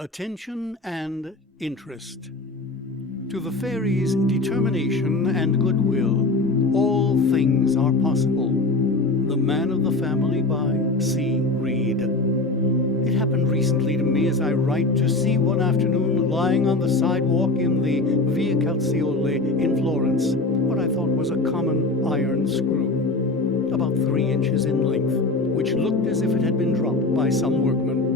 Attention and interest. To the fairies' determination and goodwill, all things are possible. The Man of the Family by C. Reed. It happened recently to me as I write to see one afternoon lying on the sidewalk in the Via Calziole in Florence what I thought was a common iron screw, about 3 inches in length, which looked as if it had been dropped by some workman.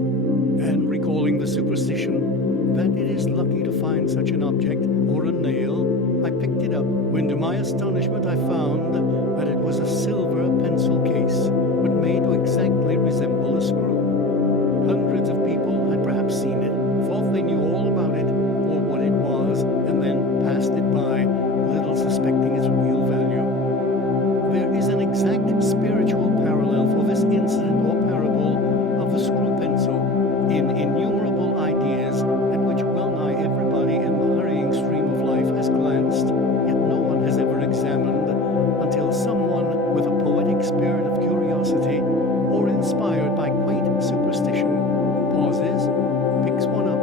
And recalling the superstition that it is lucky to find such an object or a nail, I picked it up when to my astonishment I found that it was a silver pencil case, but made to exactly resemble a screw. Hundreds of people had perhaps seen it, thought they knew all about it or what it was, and then passed it by, little suspecting its real value. There is an exact spiritual parallel for this incident or parable of the screw pencil in innumerable ideas at which well-nigh everybody in the hurrying stream of life has glanced, yet no one has ever examined until someone with a poetic spirit of curiosity or inspired by quaint superstition pauses, picks one up,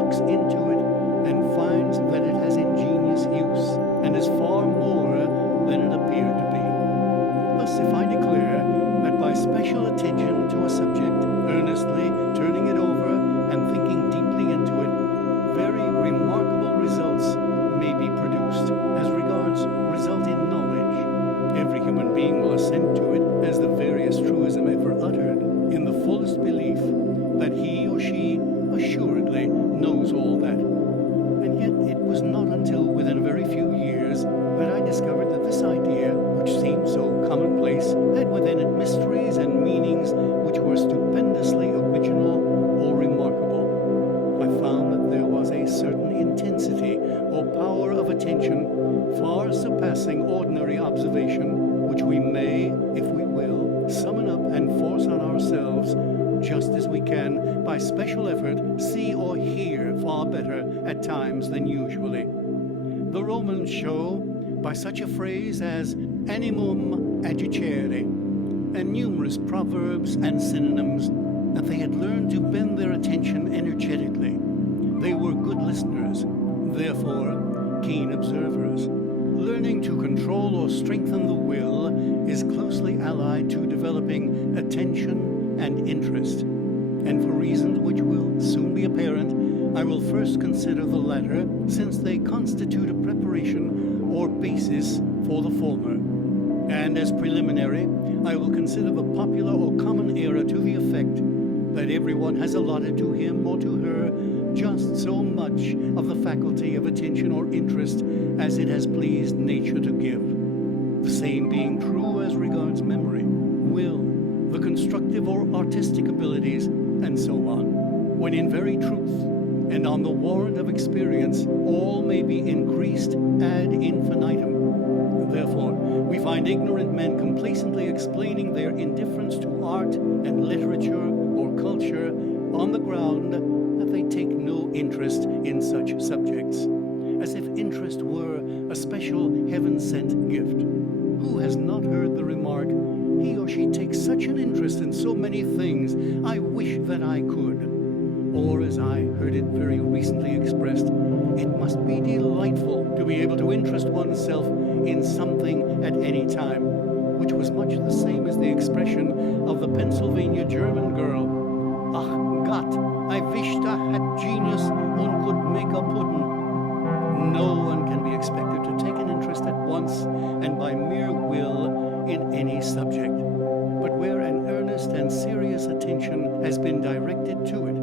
looks into it, and finds that it has ingenious use and is far more than it appeared to be. Thus, if I declare that by special attention to a subject, earnestly turning it over and thinking deeply into it, very remarkable results may be produced as regards result in knowledge. Every human being will assent to it as the veriest truism ever uttered, in the fullest belief that he or she assuredly knows all that. And yet it was not until within a very few years that I discovered that this idea, which seemed so commonplace, had within it mysteries and meanings which were stupendously original or remarkable. I found that there was a certain intensity or power of attention far surpassing ordinary observation, which we may, if we will, summon up and force on ourselves, just as we can, by special effort, see or hear far better at times than usually. The Romans show by such a phrase as animum adducere, and numerous proverbs and synonyms, that they had learned to bend their attention energetically. They were good listeners, therefore keen observers. Learning to control or strengthen the will is closely allied to developing attention and interest. And for reasons which will soon be apparent, I will first consider the latter, since they constitute a preparation or basis for the former. And as preliminary, I will consider the popular or common error to the effect that everyone has allotted to him or to her just so much of the faculty of attention or interest as it has pleased nature to give. The same being true as regards memory, will, the constructive or artistic abilities, and so on, when in very truth, and on the warrant of experience, all may be increased ad infinitum. Therefore, we find ignorant men complacently explaining their indifference to art and literature or culture on the ground that they take no interest in such subjects, as if interest were a special heaven-sent gift. Who has not heard the remark, "He or she takes such an interest in so many things, I wish that I could"? Or, as I heard it very recently expressed, "It must be delightful to be able to interest oneself in something at any time," which was much the same as the expression of the Pennsylvania German girl, "Ach Gott, I wished I had genius and could make a pudding." No one can be expected to take an interest at once and by mere will in any subject, but where an earnest and serious attention has been directed to it,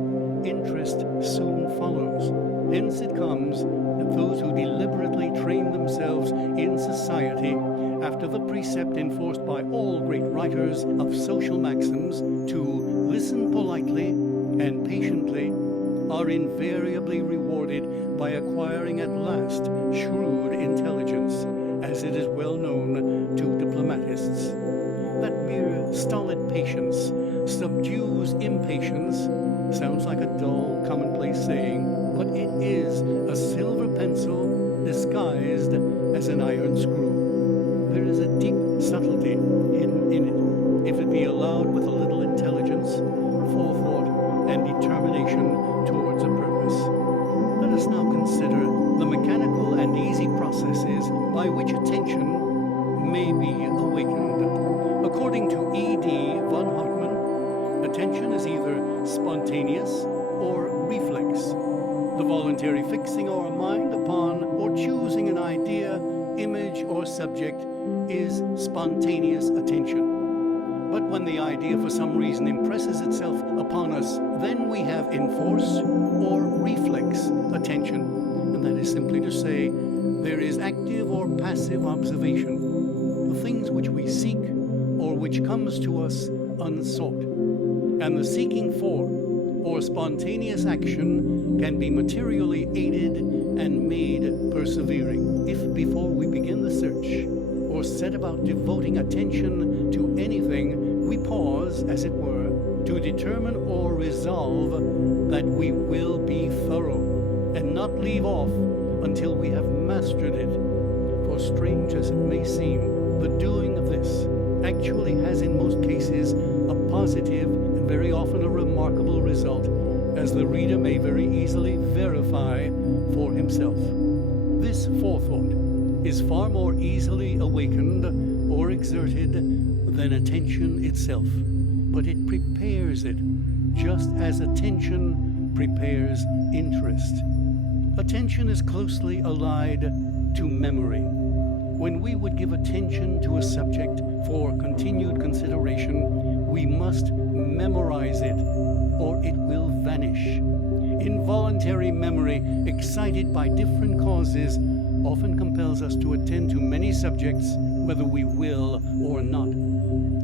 interest soon follows. Hence it comes that those who deliberately train themselves in society after the precept enforced by all great writers of social maxims to listen politely and patiently are invariably rewarded by acquiring at last shrewd intelligence, as it is well known to diplomatists. That mere stolid patience subdues impatience sounds like a dull, commonplace saying, but it is a silver pencil disguised as an iron screw. There is a deep subtlety hidden in it, if it be allowed with a little intelligence, forethought, and determination towards a consider the mechanical and easy processes by which attention may be awakened. According to E.D. von Hartmann, attention is either spontaneous or reflex, the voluntary fixing our mind upon or choosing an idea, image, or subject is spontaneous attention. But when the idea for some reason impresses itself upon us, then we have enforced or reflex attention. And that is simply to say, there is active or passive observation, the things which we seek or which comes to us unsought. And the seeking for or spontaneous action can be materially aided and made persevering if before we begin the search or set about devoting attention to anything, we pause, as it were, to determine or resolve that we will be thorough and not leave off until we have mastered it. For strange as it may seem, the doing of this actually has in most cases a positive and very often a remarkable result, as the reader may very easily verify for himself. This forethought is far more easily awakened or exerted than attention itself, but it prepares it, just as attention prepares interest. Attention is closely allied to memory. When we would give attention to a subject for continued consideration, we must memorize it, or it will vanish. Involuntary memory, excited by different causes, often compels us to attend to many subjects, whether we will or not.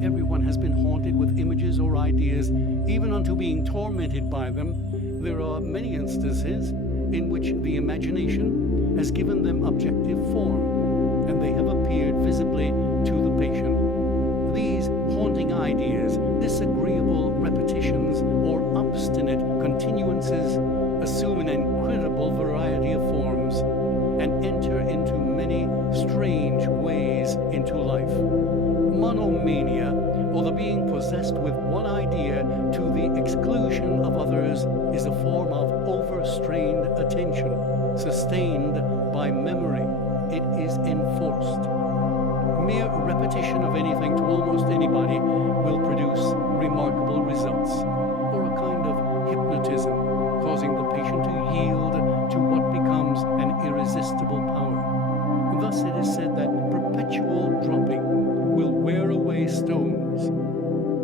Everyone has been haunted with images or ideas, even unto being tormented by them. There are many instances in which the imagination has given them objective form, and they have appeared visibly to the patient. These haunting ideas, disagreeable repetitions, or obstinate continuances assume an incredible variety of forms and enter into many strange ways into life. Monomania, or the being possessed with one idea to the exclusion of others, is a form of overstrained attention, sustained by memory. It is enforced. Mere repetition of anything to almost anybody will produce remarkable results, or a kind of hypnotism, causing the patient to yield to what becomes an irresistible power. Thus it is said that perpetual dropping will wear away stones.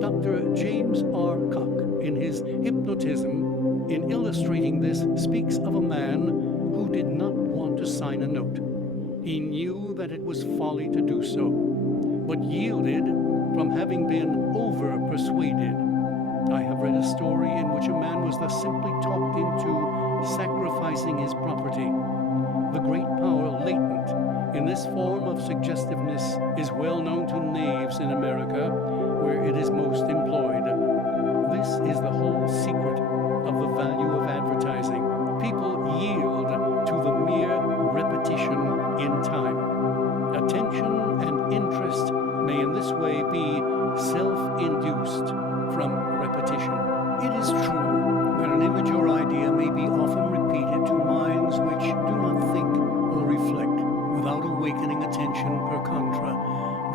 Dr. James R. Cock, in his Hypnotism, in illustrating this, speaks of a man who did not want to sign a note. He knew that it was folly to do so, but yielded from having been over-persuaded. I have read a story in which a man was thus simply talked into sacrificing his property. The great power latent in this form of suggestiveness is well known to knaves in America, where it is most employed. This is the whole secret of the value of advertising. People yield to the mere repetition in time. Attention and interest may in this way be self-induced from repetition. It is true that an image or idea may be often repeated to minds which do not think or reflect without awakening attention. Per contra,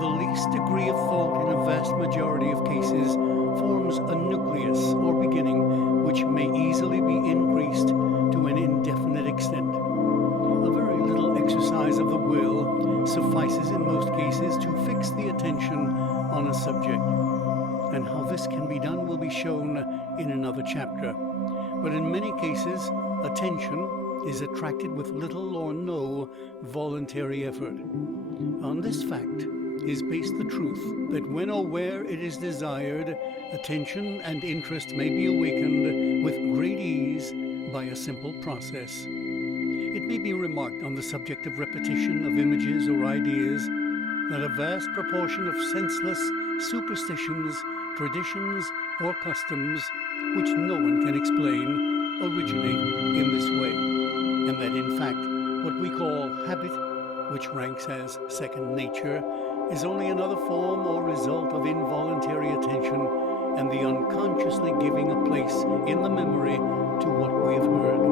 the least degree of thought in a vast majority of cases forms a nucleus or beginning which may easily be increased to an indefinite extent. A very little exercise of the will suffices in most cases to fix the attention on a subject. And how this can be done will be shown in another chapter. But in many cases, attention is attracted with little or no voluntary effort. On this fact is based the truth that when or where it is desired, attention and interest may be awakened with great ease by a simple process. It may be remarked on the subject of repetition of images or ideas that a vast proportion of senseless superstitions, traditions, or customs, which no one can explain, originate in this way, and that in fact what we call habit, which ranks as second nature, is only another form or result of involuntary attention and the unconsciously giving a place in the memory to what we have heard.